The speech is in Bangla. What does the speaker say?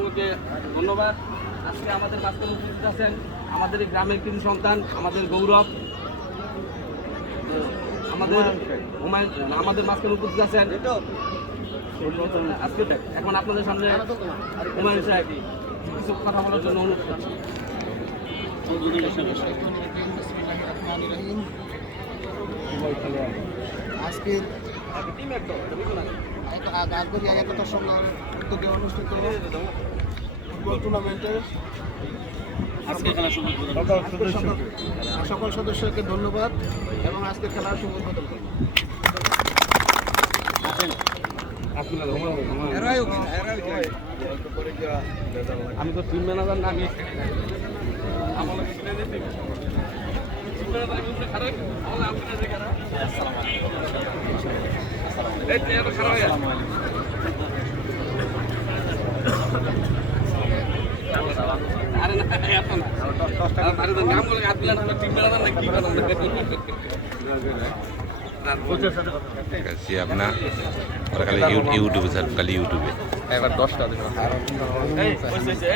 সংঘকে ধন্যবাদ। আজকে আমাদের মাঝখানে উপস্থিত আছেন আমাদের এই গ্রামের কৃতি সন্তান, আমাদের গৌরব, আমাদের মাঝখানে উপস্থিত আছেন আজকে এখন আপনাদের সামনে হুমায়ুন সাহেব কিছু কথা বলার জন্য অনুরোধ করছি। আজকে একতার সঙ্গে উদ্যোগে অনুষ্ঠিত ফুটবল টুর্নামেন্টের সকল সদস্যকে ধন্যবাদ এবং আজকে খেলার শুভ উদ্বোধন করি। আমি তো টিম ম্যানেজার না, আমি siap na. Kali YouTube, kali YouTube. এবার 10টা